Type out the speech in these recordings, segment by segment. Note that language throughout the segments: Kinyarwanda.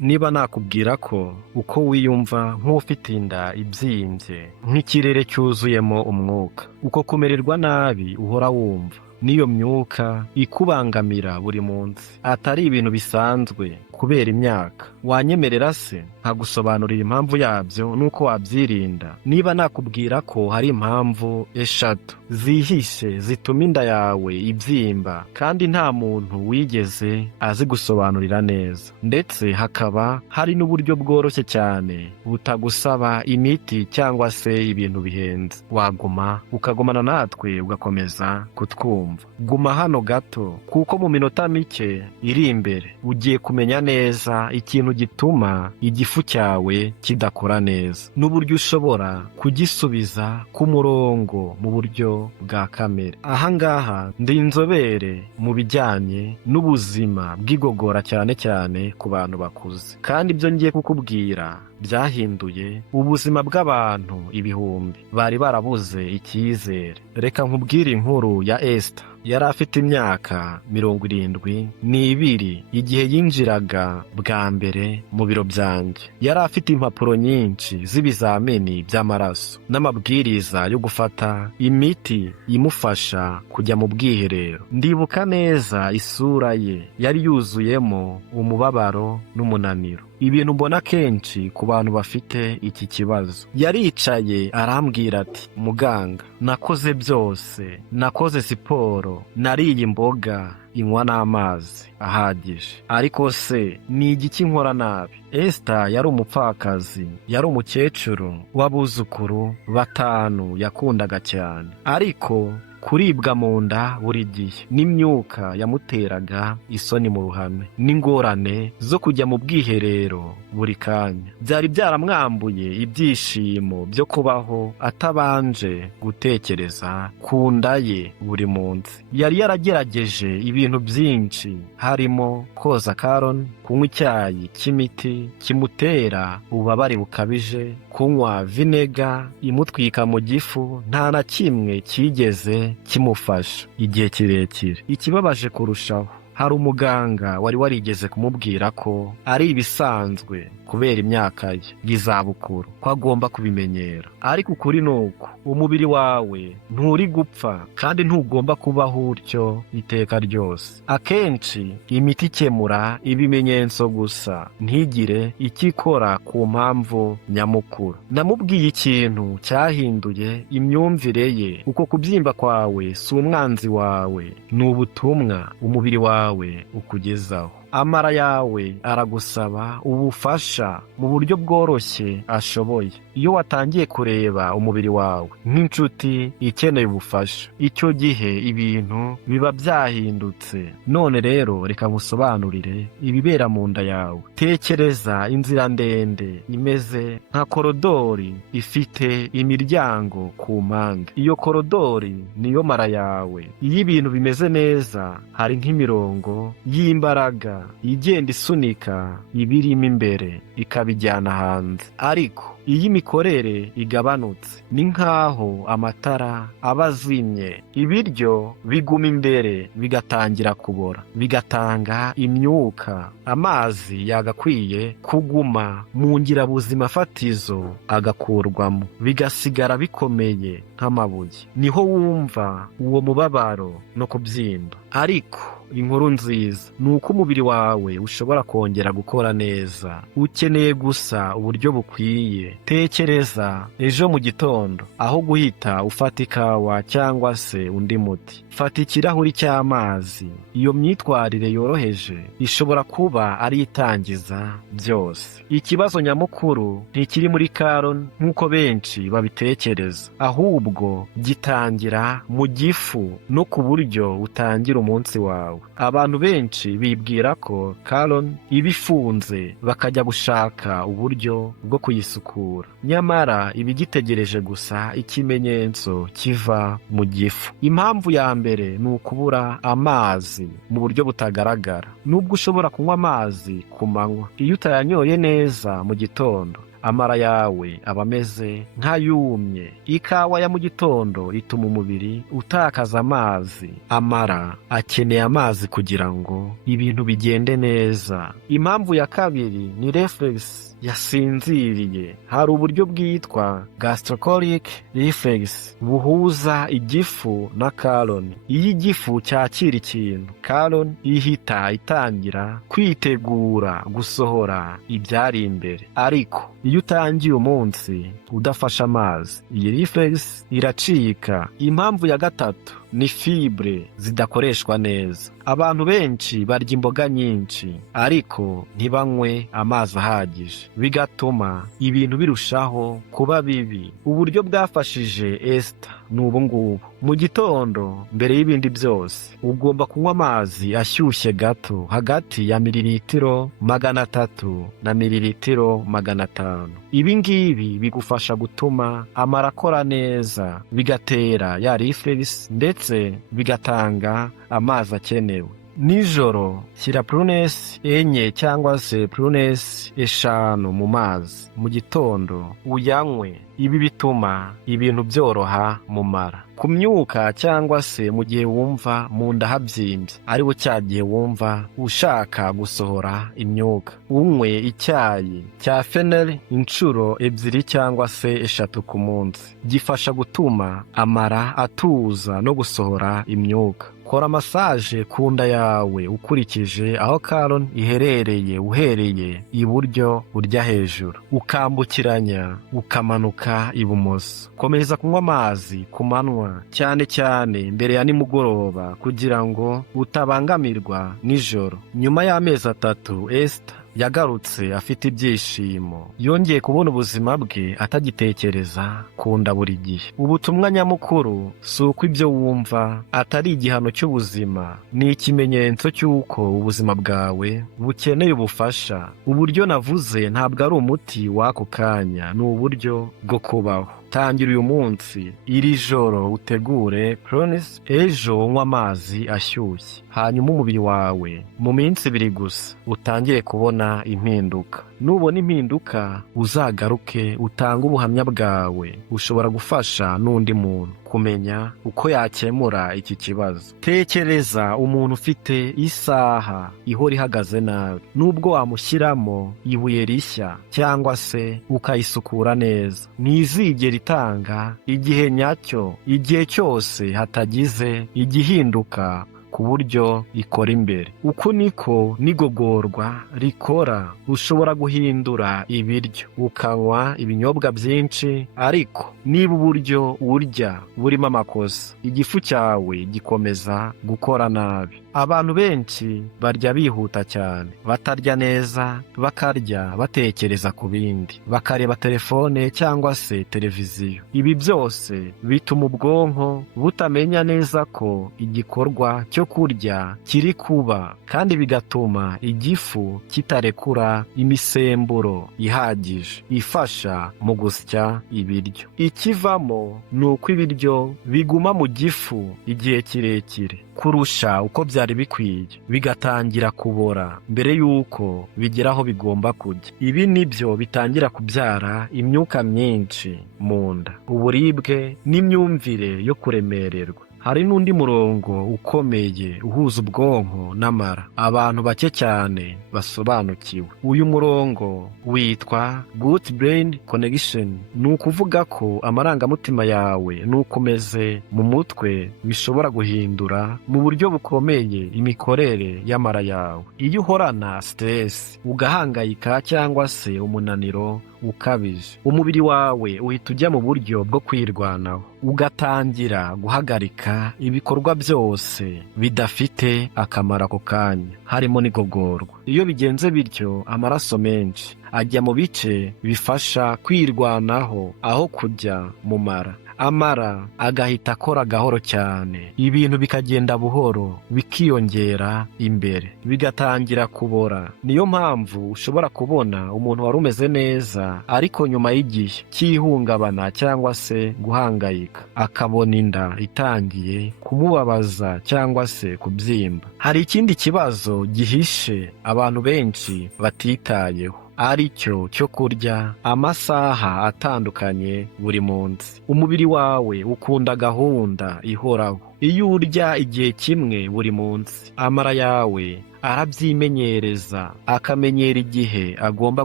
niba nakubwira ko uko wiyumva nk'ufite inda ibyimbye nk'ikirere cyuzuyemo umwuka, uko kumererwa nabi uhora wumva n'iyo myuka ikubangamira buri munsi atari ibintu bisanzwe kubera imyaka, wanyemerera se nkagusobanurira impamvu yabyo n'uko wabyirinda? Niba nakubwira ko hari impamvu eshatu zihishe zituma inda yawe ibyimba kandi nta muntu wigeze azigusobanurira neza, ndetse hakaba hari n'uburyo bworoshye cyane butagusaba imiti cyangwa se ibintu bihenze, waguma ukagumana natwe ugakomeza kutwumva. Guma hano gato kuko mu minota mike iri imbere ugiye kumenya neza ikintu gituma igifu cyawe kidakora neza n'uburyo ushobora kugisubiza ku murongo mu buryo bwa kamere. Ahangaha ndi inzobere mu bijyanye n'ubuzima bw'igogora cyane cyane ku bantu bakuze, kandi ibyo ngiye kukubwira byahinduye ubuzima bw'abantu ibihumbi bari barabuze icyizere. Reka nkubwire inkuru ya Esther. Yari afite imyaka 72 igihe yinjiraga bwa mbere mu biro byanjye. Yari afite impapuro nyinshi z'ibizamini by'amaraso n'amabwiriza yo gufata imiti imufasha kujya mu bwiherero. Ndibuka neza isura ye yari yuzuyemo umubabaro n'umunaniro, ibintu mbona kenshi ku bantu bafite iki kibazo. Yaricaye arambwira ati, muganga, nakoze byose, nakoze siporo, nariye imboga, inywa n'amazi ahagije, ariko se ni igiki nkora nabi? Esther yari umupfakazi, yari umukecuru w'abuzukuru 5 yakundaga cyane, ariko kuribwa mu nda buri gihe n'imyuka yamuteraga isoni mu ruhame n'ingorane zo kujya mu bwiherero buri kanya byari byaramwambuye ibyishimo byo kubaho atabanje gutekereza ku nda ye buri munsi. Yari yaragerageje ibintu byinshi, harimo koza Caron, kunywa icyayi cy'imiti kimutera ububabare bukabije, kunywa vinega imutwika mu gifu, nta na kimwe kigeze kimufasha igihe kirekire. Ikibabaje kurushaho, hari umuganga wari warigeze kumubwira ko ari ibisanzwe kubera imyaka ye y'izabukuru ko agomba kubimenyera, ariko ukuri ni uko umubiri wawe nturi gupfa kandi ntugomba kubaho utyo iteka ryose. Akenshi imiti ikemura ibimenyetso gusa, ntigire icyo ikora ku mpamvu nyamukuru. Namubwiye ikintu cyahinduye imyumvire ye. Uko kubyimba kwawe si umwanzi wawe, ni ubutumwa umubiri wawe ukugezaho. Amara yawe aragusaba ubufasha mu buryo bworoshye ashoboye. Iyo watangiye kureba umubiri wawe nk'inshuti ikeneye ubufasha, icyo gihe ibintu biba byahindutse. None rero reka ngusobanurire ibibera mu nda yawe. Tekereza inzira ndende imeze nka korodori ifite imiryango ku mpande. Iyo korodori niyo mara yawe. Iyo ibintu bimeze neza, hari nk'imirongo y'imbaraga igenda isunika ibirimo imbere ikabijyana hanze. Ariko iyo imikorere igabanutse, ni nk'aho amatara aba azimye, ibiryo biguma imbere bigatangira kubora, bigatanga imyuka. Amazi yagakwiye kuguma mu ngirabuzima fatizo agakurwamo, bigasigara bikomeye nk'amabuye. Niho wumva uwo mubabaro no kubyimba. Ariko inkuru nziza ni uko umubiri wawe ushobora kongera gukora neza. Ukeneye gusa uburyo bukwiye. Tekereza ejo mu gitondo, aho guhita ufata ikawa cyangwa se undi muti, fata ikirahuri cy'amazi. Iyo myitwarire yoroheje ishobora kuba ari itangiza byose. Ikibazo nyamukuru ntikiri muri Caron nk'uko benshi babitekereza, ahubwo gitangira mu gifu no ku buryo utangira umunsi wawe. Abantu benshi bibwira ko Caron iba ifunze bakajya gushaka uburyo bwo kuyisukura, nyamara iba igitegereje gusa ikimenyetso kiva mu gifu. Impamvu ya mbere ni ukubura amazi mu buryo butagaragara. Nubwo ushobora kunywa amazi ku manywa, iyo utayanyoye neza mu gitondo, amara yawe aba ameze nk'ayumye. Ikawa ya mu gitondo ituma umubiri utakaza amazi. Amara akeneye amazi kugira ngo ibintu bigende neza. Impamvu ya kabiri ni reflex yasinziriye. Hari uburyo bwitwa gastrocolic reflex buhuza igifu na colon. Iyo igifu cyakira ikintu, colon ihita itangira kwitegura gusohora ibyari imbere. Ariko iyo utangiye umunsi udafashe amazi, iyi reflex iracika. Impamvu ya gatatu ni fibre zidakoreshwa neza. Abantu benshi barya imboga nyinshi ariko ntibanywe amazi ahagije, bigatuma ibintu birushaho kuba bibi. Uburyo bwafashije Esther ni ubu ngubu: mu gitondo mbere y'ibindi byose ugomba kunywa amazi ashyushye gato, hagati ya mililitiro 300 na mililitiro 500. Ibi ngibi bigufasha gutuma amara akora neza, bigatera ya reflex ndetse bigatanga amazi akenewe. Nijoro shyira prunes 4 cyangwa se prunes 5 mu mazi, mu gitondo uyanywe. Ibi bituma ibintu byoroha mu mara. Kumyuka cyangwa se mu gihe wumva mu nda habyimbye, ariwo cya gihe wumva ushaka gusohora imyuka, unywe icyayi cya fenel inshuro 2 cyangwa se 3 ku munsi. Gifasha gutuma amara atuza no gusohora imyuka. Kora massage ku nda yawe ukurikije aho colon iherereye, uhereye iburyo urya hejuru ukambukiranya ukamanuka ibumoso. Komeza kunywa amazi ku manywa, cyane cyane mbere ya nimugoroba, kugira ngo utabangamirwa nijoro. Nyuma y'amezi 3 Esther yagarutse afite ibyishimo. Yongeye kubona ubuzima bwe atagitekereza ku nda buri gihe. Ubutumwa nyamukuru si uko ibyo wumva atari igihano cy'ubuzima, ni ikimenyetso cy'uko ubuzima bwawe bukeneye ubufasha. Uburyo navuze ntabwo ari umuti w'ako kanya, ni uburyo bwo kubaho. Tangira uyu munsi, iri joro utegure prunes, ejo unywa amazi ashyushye, hanyuma umubiri wawe mu minsi 2 gusa utangire kubona impinduka. Nubona impinduka uzagaruke utange ubuhamya bwawe. Ushobora gufasha n'undi muntu kumenya uko yakemura iki kibazo. Tekereza umuntu ufite isaha ihora ihagaze nabi, nubwo wamushyiramo ibuye rishya cyangwa se ukayisukura neza, ntizigera itanga igihe nyacyo, igihe cyose hatagize igihinduka ku buryo ikora imbere. Uko niko n'igogorwa rikora. Ushobora guhindura ibiryo ukanywa ibinyobwa byinshi, ariko niba uburyo urya burimo amakosa, igifu cyawe gikomeza gukora nabi. Abantu benshi barya bihuta cyane, batarya neza, bakarya batekereza ku bindi, bakareba telefone cyangwa se televiziyo. Ibi byose bituma ubwonko butamenya neza ko igikorwa cyo kurya kiri kuba, kandi bigatuma igifu kitarekura imisemburo ihagije ifasha mu gusya ibiryo. Ikivamo ni uko ibiryo biguma mu gifu igihe kirekire kurusha uko byari bikwiye, bigatangira kubora mbere y'uko bigera aho bigomba kujya. Ibi nibyo bitangira kubyara imyuka myinshi mu nda, uburibwe n'imyumvire yo kuremererwa. Hari n'undi murongo ukomeye uhuza ubwonko n'amara abantu bake cyane basobanukiwe. Uyu murongo witwa gut brain connection. Ni ukuvuga ko amarangamutima yawe n'uko umeze mu mutwe bishobora guhindura mu buryo bukomeye imikorere y'amara yawe. Iyo uhorana stress, ugahangayika cyangwa se umunaniro ukabije, umubiri wawe uhita ujya mu buryo bwo kwirwanaho, ugatangira guhagarika ibikorwa byose bidafite akamaro ako kanya, harimo n'igogorwa. Iyo bigenze bityo, amaraso menshi ajya mu bice bifasha kwirwanaho aho kujya mu mara. Amara agahita akora gahoro cyane, ibintu bikagenda buhoro, bikiyongera imbere, bigatangira kubora. Niyo mpamvu ushobora kubona umuntu wari umeze neza, ariko nyuma y'igihe cy'ihungabana cyangwa se guhangayika, akabona inda itangiye kumubabaza cyangwa se kubyimba. Hari ikindi kibazo gihishe abantu benshi batitayeho. aricyo cyo kurya amasaha atandukanye buri munsi. Umubiri wawe ukunda gahunda ihoraho. Iyo urya igihe kimwe buri munsi, amara yawe arabyimenyereza, akamenyera igihe agomba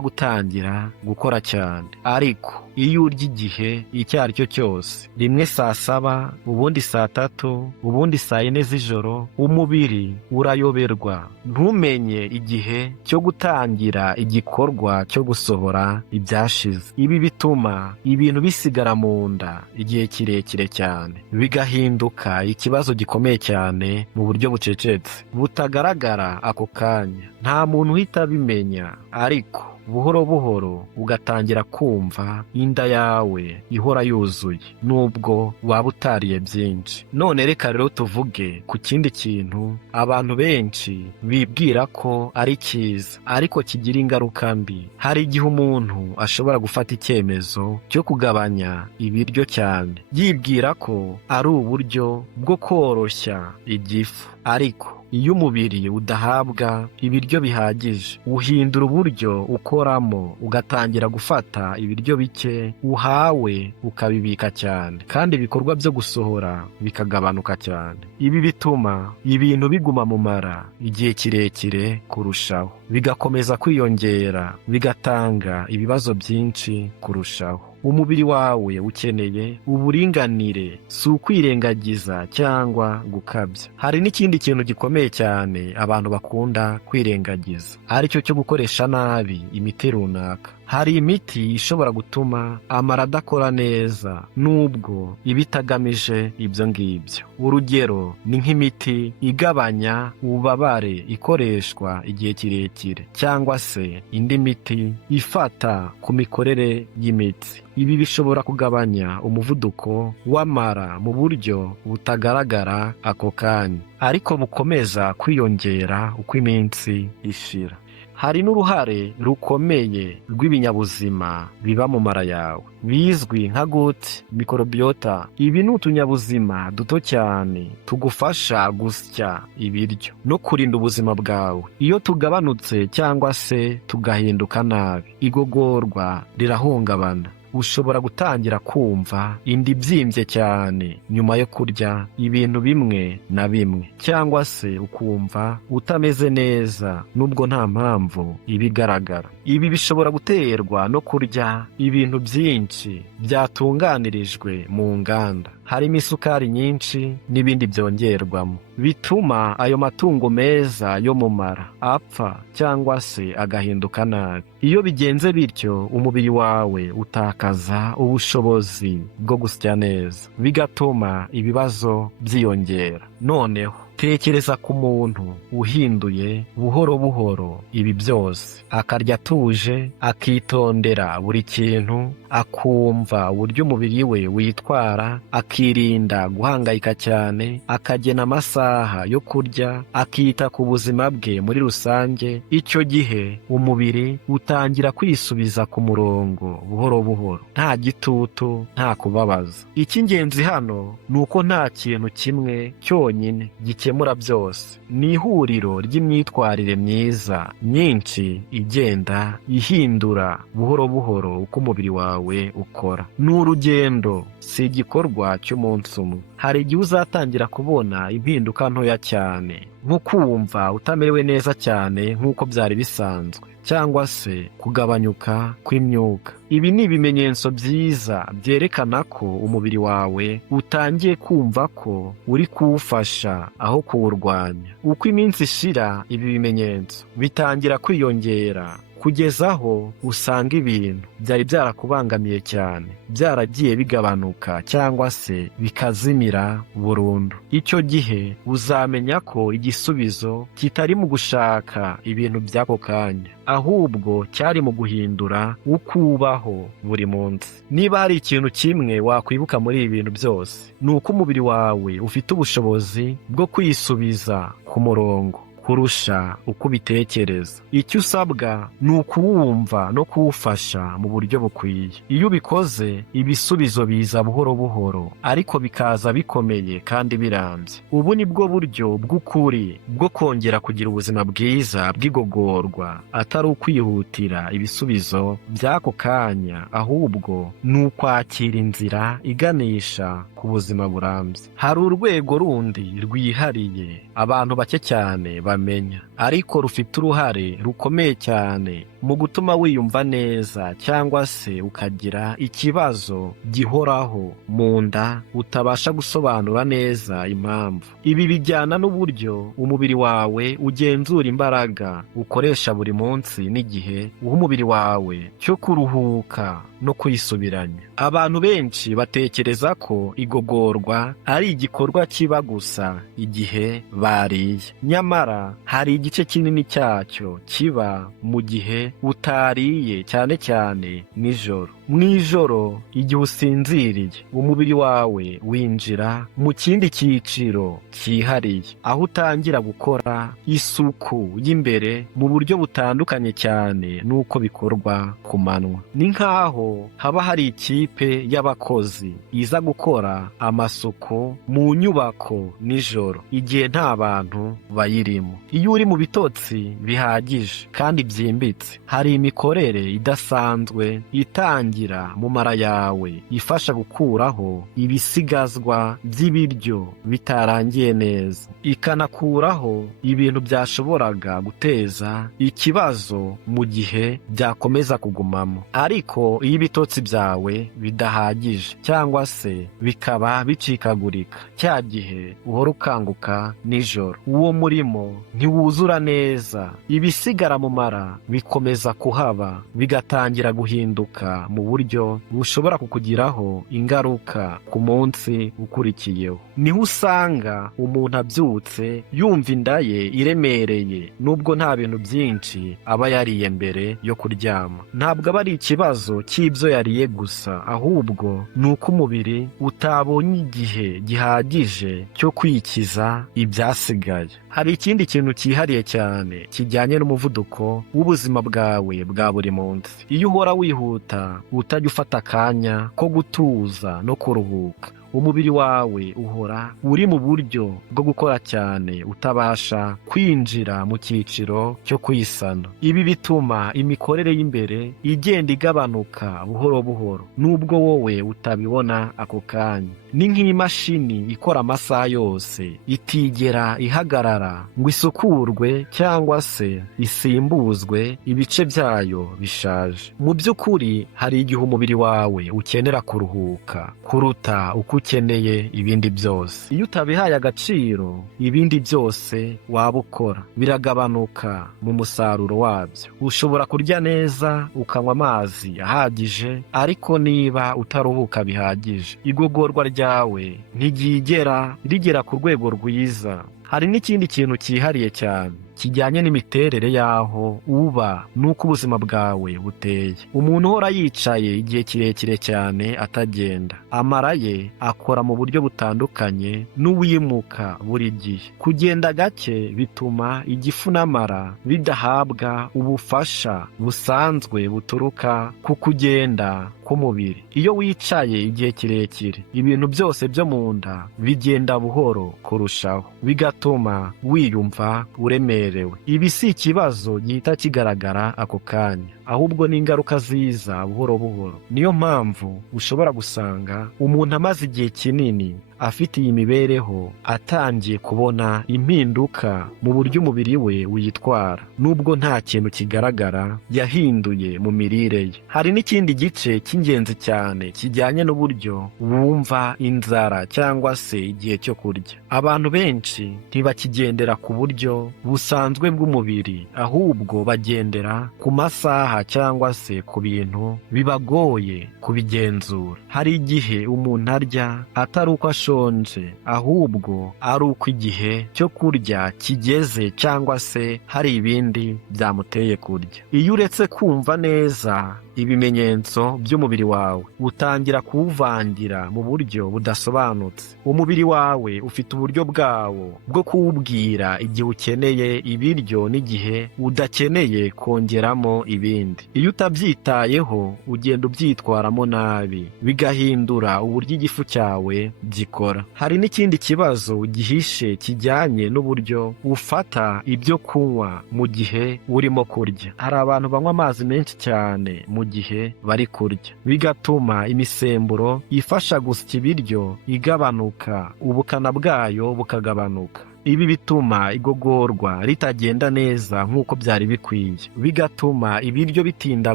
gutangira gukora cyane. Ariko iyo urya igihe icyo ari cyo cyose, rimwe saa saba, ubundi saa tatu, ubundi saa yine z'ijoro, umubiri urayoberwa, ntumenye igihe cyo gutangira igikorwa cyo gusohora ibyashize. Ibi bituma ibintu bisigara mu nda igihe kirekire cyane, bigahinduka ikibazo gikomeye cyane mu buryo bucecetse butagaragara ako kanya. Nta muntu uhita abimenya, ariko buhoro buhoro ugatangira kumva inda yawe ihora yuzuye nubwo waba utariye byinshi. None reka rero tuvuge ku kindi kintu abantu benshi bibwira ko ari cyiza ariko kigira ingaruka mbi. Hari igihe umuntu ashobora gufata icyemezo cyo kugabanya ibiryo cyane, yibwira ko ari uburyo bwo koroshya igifu. Ariko iyo umubiri udahabwa ibiryo bihagije, uhindura uburyo ukoramo, ugatangira gufata ibiryo bike uhawe ukabibika cyane, kandi ibikorwa byo gusohora bikagabanuka cyane. Ibi bituma ibintu biguma mu mara igihe kirekire kurushaho, bigakomeza kwiyongera, bigatanga ibibazo byinshi kurushaho. Umubiri wawe ukeneye uburinganire, si ukwirengagiza cyangwa gukabya. Hari n'ikindi kintu gikomeye cyane abantu bakunda kwirengagiza, aricyo cyo gukoresha nabi imiti runaka. Hari imiti ishobora gutuma amara adakora neza nubwo iba itagamije ibyo ngibyo. Urugero ni nk'imiti igabanya ububabare ikoreshwa igihe kirekire, cyangwa se indi miti ifata ku mikorere y'imitsi. Ibi bishobora kugabanya umuvuduko w'amara mu buryo butagaragara ako kanya, ariko bukomeza kwiyongera uko iminsi ishira. Hari n'uruhare rukomeye rw'ibinyabuzima biba mu mara yawe bizwi nka gut microbiota. Ibi ni utunyabuzima duto cyane tugufasha gusya ibiryo no kurinda ubuzima bwawe. Iyo tugabanutse cyangwa se tugahinduka nabi, igogorwa rirahungabana. Ushobora gutangira kumva inda ibyimbye cyane nyuma yo kurya ibintu bimwe na bimwe, cyangwa se ukumva utameze neza nubwo nta mpamvu ibigaragara. Ibi bishobora guterwa no kurya ibintu byinshi byatunganirijwe mu nganda, harimo isukari nyinshi n'ibindi byongerwamo, bituma ayo matungo meza yo mu mara apfa cyangwa se agahinduka nabi. Iyo bigenze bityo, umubiri wawe utakaza ubushobozi bwo gusya neza, bigatuma ibibazo byiyongera. Noneho tekereza ku muntu uhinduye buhoro buhoro ibi byose, akarya atuje, akitondera buri kintu, akumva uburyo umubiri we witwara, akirinda guhangayika cyane, akagena amasaha yo kurya, akita ku buzima bwe muri rusange. Icyo gihe umubiri utangira kwisubiza ku murongo buhoro buhoro, nta gitutu, nta kubabaza. Icy'ingenzi hano ni uko nta kintu kimwe cyonyine gikemura byose. Ni ihuriro ry'imyitwarire myiza myinshi igenda ihindura buhoro buhoro uko umubiri wawe ukora. Ni urugendo, si igikorwa cy'umunsi umwe. Hari igihe uzatangira kubona impinduka ntoya cyane, nko kumva utamerewe neza cyane nk'uko byari bisanzwe, cyangwa se kugabanyuka kw'imyuka. Ibi ni ibimenyetso byiza byerekana ko umubiri wawe utangiye kumva ko uri kuwufasha aho kuwurwanya. Uko iminsi ishira, ibi bimenyetso bitangira kwiyongera kugeza aho usanga ibintu byari byarakubangamiye cyane byaragiye bigabanuka cyangwa se bikazimira burundu. Icyo gihe uzamenya ko igisubizo kitari mu gushaka ibintu by'ako kanya, ahubwo cyari mu guhindura uko ubaho buri munsi. Niba hari ikintu kimwe wakwibuka muri ibi bintu byose, ni uko umubiri wawe ufite ubushobozi bwo kwisubiza ku murongo, kurusha uko ubitekereza. Icyo usabwa ni ukuwumva no kuwufasha mu buryo bukwiye. Iyo ubikoze, ibisubizo biza buhoro buhoro, ariko bikaza bikomeye kandi birambye. Ubu ni bwo buryo bw'ukuri bwo kongera kugira ubuzima bwiza bw'igogorwa, atari ukwihutira ibisubizo by'ako kanya, ahubwo ni ukwakira inzira iganisha ku buzima burambye. Hari urwego rundi rwihariye abantu bake cyane bamenya, ariko rufite uruhare rukomeye cyane mu gutuma wiyumva neza cyangwa se ukagira ikibazo gihoraho mu nda utabasha gusobanura neza impamvu. Ibi bijyana n'uburyo umubiri wawe ugenzura imbaraga ukoresha buri munsi n'igihe uha umubiri wawe cyo kuruhuka no kuyisubiranya. Abantu benshi batekereza ko igogorwa ari igikorwa kiba gusa igihe bariye, nyamara hari igice kinini cyacyo kiba mu gihe utariye, cyane cyane nijoro. Mu ijoro, igihe usinziriye, umubiri wawe winjira mu kindi cyiciro cyihariye, aho utangira gukora isuku y'imbere mu buryo butandukanye cyane n'uko bikorwa ku manywa. Ni nk'aho haba hari ikipe y'abakozi iza gukora amasuku mu nyubako nijoro, igihe nta bantu bayirimo. Iyo uri mu bitotsi bihagije kandi byimbitse, hari imikorere idasanzwe itangira mu mara yawe ifasha gukuraho ibisigazwa by'ibiryo bitarangiye neza, ikanakuraho ibintu byashoboraga guteza ikibazo mu gihe byakomeza kugumamo. Ariko iyo ibitotsi byawe bidahagije cyangwa se bikaba bicikagurika, cya gihe uhora ukanguka nijoro, uwo murimo ntiwuzura neza, ibisigara mu mara bikomeza kuhaba, bigatangira guhinduka mu buryo bushobora kukugiraho ingaruka ku munsi ukurikiyeho. Niho usanga umuntu abyutse yumva inda ye iremereye, nubwo nta bintu byinshi aba yariye mbere yo kuryama. Ntabwo aba ari ikibazo cy'ibyo yariye gusa, ahubwo ni uko umubiri utabonye igihe gihagije cyo kwikiza ibyasigaye. Hari ikindi kintu cyihariye cyane kijyanye n'umuvuduko w'ubuzima bwawe bwa buri munsi. Iyo uhora wihuta, utajya ufata akanya ko gutuza no kuruhuka, umubiri wawe uhora uri mu buryo bwo gukora cyane, utabasha kwinjira mu cyiciro cyo kwisana. Ibi bituma imikorere y'imbere igenda igabanuka buhoro buhoro, nubwo wowe utabibona ako kanya. Ni nk'imashini ikora amasaha yose, itigera ihagarara ngo isukurwe cyangwa se isimbuzwe ibice byayo bishaje. Mu by'ukuri, hari igihe umubiri wawe ukenera kuruhuka kuruta uko ukeneye ibindi byose. Iyo utabihaye agaciro, ibindi byose waba ukora biragabanuka mu musaruro wabyo. Ushobora kurya neza, ukanywa amazi ahagije, ariko niba utaruhuka bihagije, igogorwa ryawe ntiryigera rigera ku rwego rwiza. Hari n'ikindi kintu cyihariye cyane kijyanye n'imiterere y'aho uba n'uko ubuzima bwawe buteye. Umuntu uhora yicaye igihe kirekire cyane atagenda, amara ye akora mu buryo butandukanye n'uwimuka buri gihe. Kugenda gake bituma igifu n'amara bidahabwa ubufasha busanzwe buturuka ku kugenda k'umubiri. Iyo wicaye igihe kirekire, ibintu byose byo mu nda bigenda buhoro kurushaho, bigatuma wiyumva uremerewe. Ibi si ikibazo gihita kigaragara ako kanya, ahubwo ni ingaruka ziza buhoro buhoro. Niyo mpamvu ushobora gusanga umuntu amaze igihe kinini afite iyi mibereho atangiye kubona impinduka mu buryo umubiri we witwara, nubwo nta kintu kigaragara yahinduye mu mirire ye. Hari n'ikindi gice cy'ingenzi cyane kijyanye n'uburyo wumva inzara cyangwa se igihe cyo kurya. Abantu benshi ntibakigendera ku buryo busanzwe bw'umubiri, ahubwo bagendera ku masaha cyangwa se ku bintu bibagoye kubigenzura. Hari igihe umuntu arya atari uko ashonje, ahubwo ari uko igihe cyo kurya kigeze cyangwa se hari ibindi byamuteye kurya. Iyo uretse kumva neza ibimenyetso by'umubiri wawe utangira kuwuvangira mu buryo budasobanutse. Umubiri wawe ufite uburyo bwawo bwo kuwubwira igihe ukeneye ibiryo n'igihe udakeneye kongeramo ibindi. Iyo utabyitayeho ugenda ubyitwaramo nabi, bigahindura uburyo igifu cyawe gikora. Hari n'ikindi kibazo gihishe kijyanye n'uburyo ufata ibyo kunywa mu gihe urimo kurya. Hari abantu banywa amazi menshi cyane mu gihe bari kurya, bigatuma imisemburo ifasha gusya ibiryo igabanuka, ubukana bwayo bukagabanuka. Ibi bituma igogorwa ritagenda neza nk'uko byari bikwiye, bigatuma ibiryo bitinda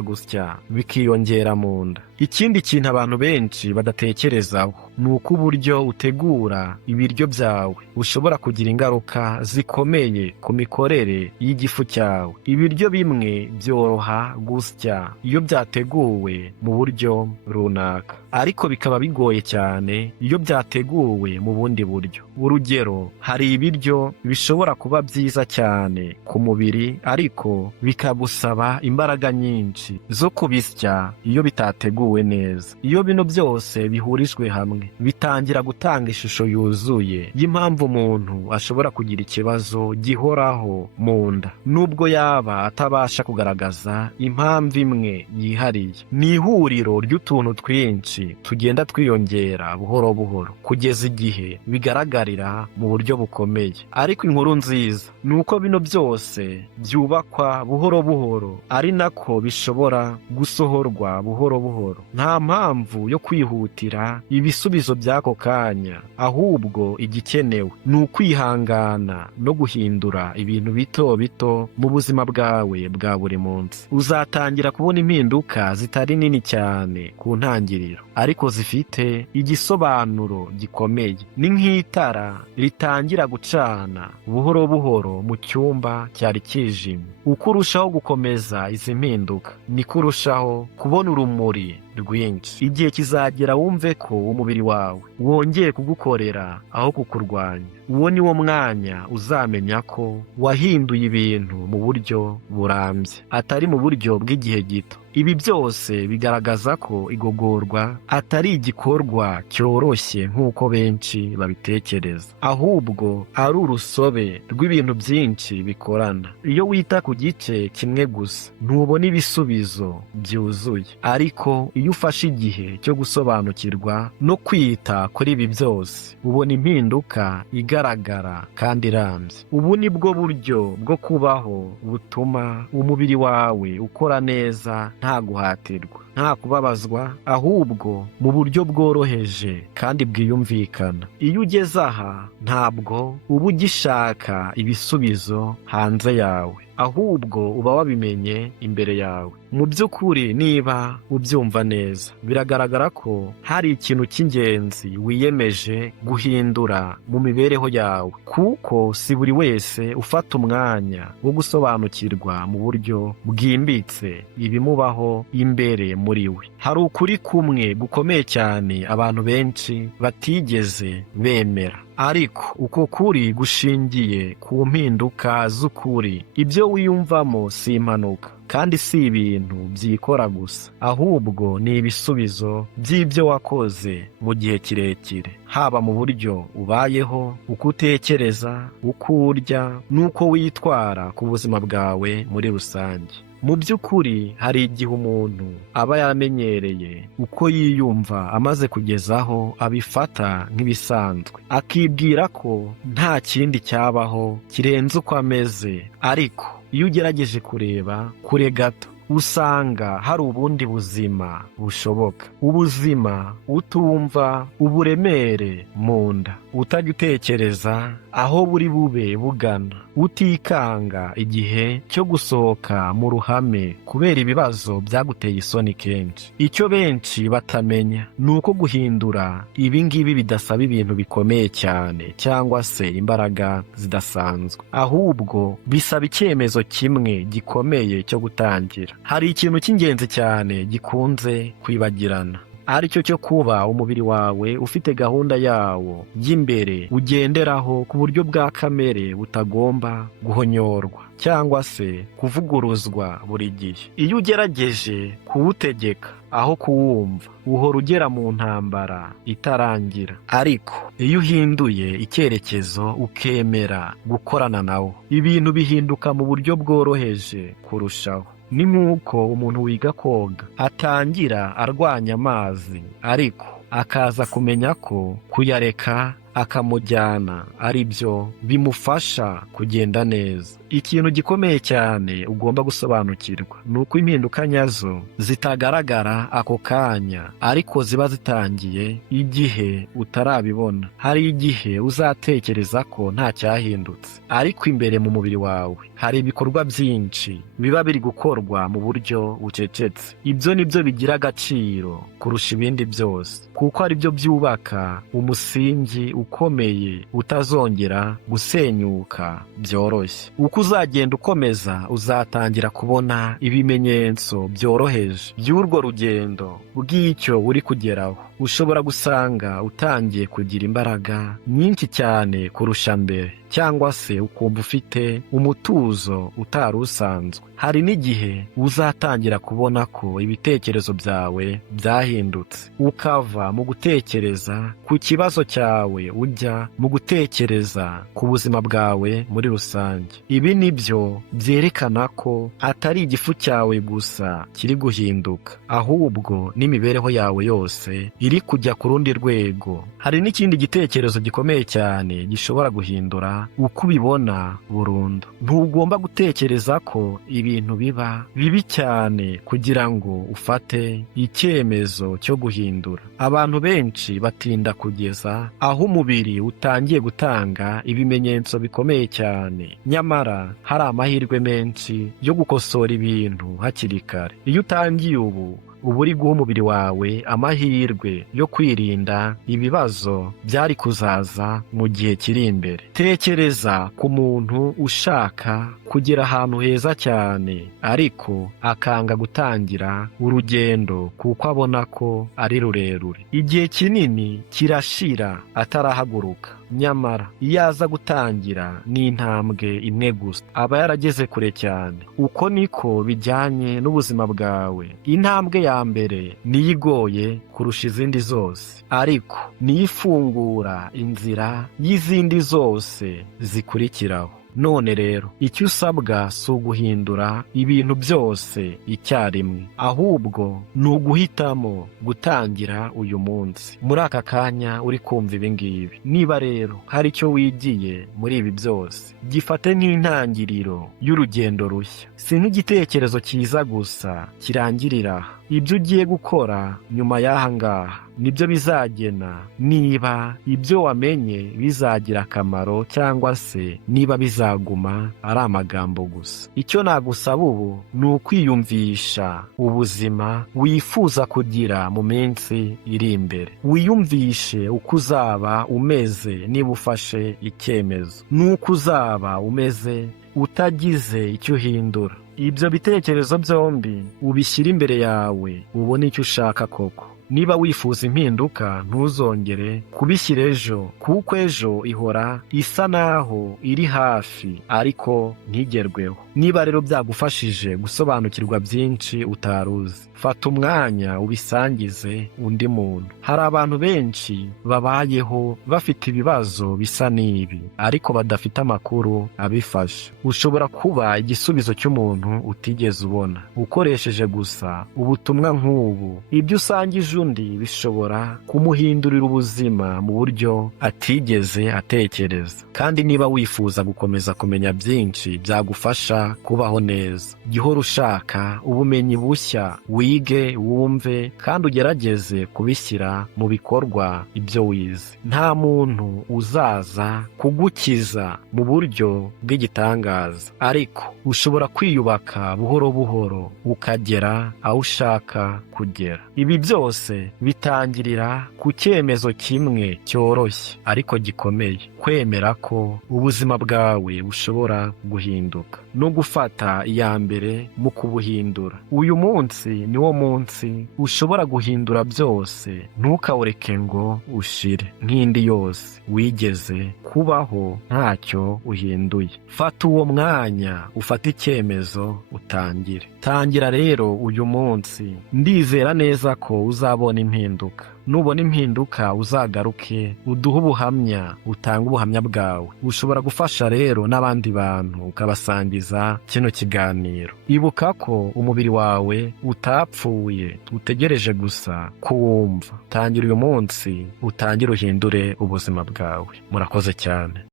gusya bikiyongera mu nda. Ikindi kintu abantu benshi badatekerezaho ni uko uburyo utegura ibiryo byawe bushobora kugira ingaruka zikomeye ku mikorere y'igifu cyawe. Ibiryo bimwe byoroha gusya iyo byateguwe mu buryo runaka, ariko bikaba bigoye cyane iyo byateguwe mu bundi buryo. Urugero, hari ibiryo bishobora kuba byiza cyane ku mubiri ariko bikagusaba imbaraga nyinshi zo kubisya iyo bitateguwe neza. Iyo bino byose bihurijwe hamwe bitangira gutanga ishusho yuzuye y'impamvu umuntu ashobora kugira ikibazo gihoraho mu nda, nubwo yaba atabasha kugaragaza impamvu imwe yihariye. Ni ihuriro ry'utuntu twinshi tugenda twiyongera buhoro buhoro kugeza igihe bigaragarira mu buryo bukomeye. Ariko inkuru nziza ni uko bino byose byubakwa buhoro buhoro, ari nako bishobora gusohorwa buhoro buhoro. Nta mpamvu yo kwihutira ibisubizo by'ako kanya, ahubwo igikenewe ni ukwihangana no guhindura ibintu bito bito mu buzima bwawe bwa buri munsi. Uzatangira kubona impinduka zitari nini cyane ku ntangiriro, ariko zifite igisobanuro gikomeye. Ni nk'itara ritangira gucana buhoro buhoro mu cyumba cyari kijimye. Uko urushaho gukomeza izi mpinduka niko urushaho kubona urumuri rwinshi. Igihe kizagera wumve ko umubiri wawe wongeye kugukorera aho kukurwanya. Uwo ni wo mwanya uzamenya ko wahinduye ibintu mu buryo burambye, atari mu buryo bw'igihe gito. Ibi byose bigaragaza ko igogorwa atari igikorwa cyoroshye nk'uko benshi babitekereza, ahubwo ari urusobe rw'ibintu byinshi bikorana. Iyo wita ku gice kimwe gusa ntubona ibisubizo byuzuye, ariko iyo ufashe igihe cyo gusobanukirwa no kwita kuri ibi byose ubona impinduka igaragara kandi irambye. Ubu ni bwo buryo bwo kubaho butuma umubiri wawe ukora neza, nta guhatirwa, nta kubabazwa, ahubwo mu buryo bworoheje kandi bwiyumvikana. Iyo ugeze aha ntabwo uba ugishaka ibisubizo hanze yawe, ahubwo uba wabimenye imbere yawe. Mu by'ukuri niba ubyumva neza, biragaragara ko hari ikintu cy'ingenzi wiyemeje guhindura mu mibereho yawe, kuko si buri wese ufata umwanya wo gusobanukirwa mu buryo bwimbitse ibimubaho imbere muri we. Hari ukuri kumwe gukomeye cyane abantu benshi batigeze bemera, ariko uko kuri gushingiye ku mpinduka z'ukuri. Ibyo wiyumvamo si impanuka kandi si ibintu byikora gusa, ahubwo ni ibisubizo by'ibyo wakoze mu gihe kirekire, haba mu buryo ubayeho, uko utekereza, uko urya, n'uko witwara ku buzima bwawe muri rusange. Mu by'ukuri hari igihe umuntu aba yamenyereye uko yiyumva amaze kugezaho abifata nk'ibisanzwe, akibwira ko nta kindi cyabaho kirenze uko ameze. Ariko iyo ugerageje kureba kure gato usanga hari ubundi buzima bushoboka, ubuzima utumva uburemere mu nda, utajya utekereza aho buri bube bugana, utikanga igihe cyo gusohoka mu ruhame kubera ibibazo byaguteye isoni kenshi. Icyo benshi batamenya ni uko guhindura ibi ngibi bidasaba ibintu bikomeye cyane cyangwa se imbaraga zidasanzwe, ahubwo bisaba icyemezo kimwe gikomeye cyo gutangira. Hari ikintu cy'ingenzi cyane gikunze kwibagirana. aricyo cyo kuba umubiri wawe ufite gahunda yawo y'imbere ugenderaho ku buryo bwa kamere butagomba guhonyorwa cyangwa se kuvuguruzwa buri gihe. Iyo ugerageje kuwutegeka aho kuwumva, uhora ugera mu ntambara itarangira. Ariko iyo uhinduye icyerekezo ukemera gukorana nawo, ibintu bihinduka mu buryo bworoheje kurushaho. Ni nk'uko umuntu wiga koga atangira arwanya amazi, ariko akaza kumenya ko kuyareka akamujyana ari byo bimufasha kugenda neza. Ikintu gikomeye cyane ugomba gusobanukirwa ni uko impinduka nyazo zitagaragara ako kanya, ariko ziba zitangiye igihe utarabibona. Hari igihe uzatekereza ko nta cyahindutse, ariko imbere mu mubiri wawe hari ibikorwa byinshi biba biri gukorwa mu buryo bucecetse. Ibyo ni byo bigira agaciro kurusha ibindi byose, kuko ari byo byubaka umusingi ukomeye utazongera gusenyuka byoroshye. Uko uzagenda ukomeza, uzatangira kubona ibimenyetso byoroheje by'urwo rugendo bw'icyo uri kugeraho. Ushobora gusanga utangiye kugira imbaraga nyinshi cyane kurusha mbere, cyangwa se ukumva ufite umutuzo utari usanzwe. Hari n'igihe uzatangira kubona ko ibitekerezo byawe byahindutse, ukava mu gutekereza ku kibazo cyawe ujya mu gutekereza ku buzima bwawe muri rusange. Ibi ni byo byerekana ko atari igifu cyawe gusa kiri guhinduka, ahubwo n'imibereho yawe yose iri kujya ku rundi rwego. Hari n'ikindi gitekerezo gikomeye cyane gishobora guhindura uko ubibona burundu. Ntugomba gutekereza ko ibintu biba bibi cyane kugira ngo ufate icyemezo cyo guhindura. Abantu benshi batinda kugeza aho umubiri utangiye gutanga ibimenyetso bikomeye cyane, nyamara hari amahirwe menshi yo gukosora ibintu hakiri kare. Iyo utangiye uba uri guha umubiri wawe amahirwe yo kwirinda ibibazo byari kuzaza mu gihe kiri imbere. Tekereza ku muntu ushaka kugera ahantu heza cyane, ariko akanga gutangira urugendo kuko abona ko ari rurerure. Igihe kinini kirashira atarahaguruka, nyamara iyo aza gutangira n'intambwe imwe gusa, aba yarageze kure cyane. Uko niko bijyanye n'ubuzima bwawe. Intambwe ya mbere niyo igoye kurusha izindi zose, ariko niyo ifungura inzira y'izindi zose zikurikiraho. None rero, icyo usabwa si uguhindura ibintu byose icyarimwe, ahubwo ni uguhitamo gutangira uyu munsi, muri aka kanya uri kumva ibi ngibi. Niba rero hari icyo wigiye muri ibi byose, gifate nk'intangiriro y'urugendo rushya. Si nk'igitekerezo cyiza gusa kirangirira aha. Ibyo ugiye gukora nyuma y'aha ngaha nibyo bizagena niba ibyo wamenye bizagira akamaro cyangwa se niba bizaguma ari amagambo gusa. Icyo nagusaba ubu ni ukwiyumvisha ubuzima wifuza kugira mu minsi iri imbere. Wiyumvishe uko uzaba umeze niba ufashe icyemezo, n'uko uzaba umeze utagize icyo uhindura. Ibyo bitekerezo byombi ubishyire imbere yawe, ubone icyo ushaka koko. Niba wifuza impinduka, ntuzongere kubishyira ejo, kuko ejo ihora isa naho iri hafi ariko ntigerweho. Niba rero byagufashije gusobanukirwa byinshi utaruzi, fata umwanya ubisangize undi muntu. Hari abantu benshi babayeho bafite ibibazo bisa n'ibi, ariko badafite amakuru abifasha. Ushobora kuba igisubizo cy'umuntu utigeze ubona, ukoresheje gusa ubutumwa nk'ubu. Ibyo usangije undi bishobora kumuhindurira ubuzima mu buryo atigeze atekereza. Kandi niba wifuza gukomeza kumenya byinshi byagufasha kubaho neza, gihora ushaka ubumenyi bushya, wige, wumve, kandi ugerageze kubishyira mu bikorwa ibyo wize. Nta muntu uzaza kugukiza mu buryo bw'igitangaza, ariko ushobora kwiyubaka buhoro buhoro ukagera aho ushaka kugera. Ibi byose byose bitangirira ku cyemezo kimwe cyoroshye ariko gikomeye, kwemera ko ubuzima bwawe bushobora guhinduka no gufata iya mbere mu kubuhindura. Uyu munsi niwo munsi ushobora guhindura byose, ntukawureke ngo ushire nk'indi yose wigeze kubaho ntacyo uhinduye. Fata uwo mwanya ufate icyemezo utangire. Tangira rero uyu munsi, ndizera neza ko uzabona impinduka. Nubona impinduka uzagaruke uduhe ubuhamya, utange ubuhamya bwawe. Ushobora gufasha rero n'abandi bantu ukabasangiza kino kiganiro. Ibuka ko umubiri wawe utapfuye, utegereje gusa kuwumva. Tangira uyu munsi, utangire uhindure ubuzima bwawe. Murakoze cyane.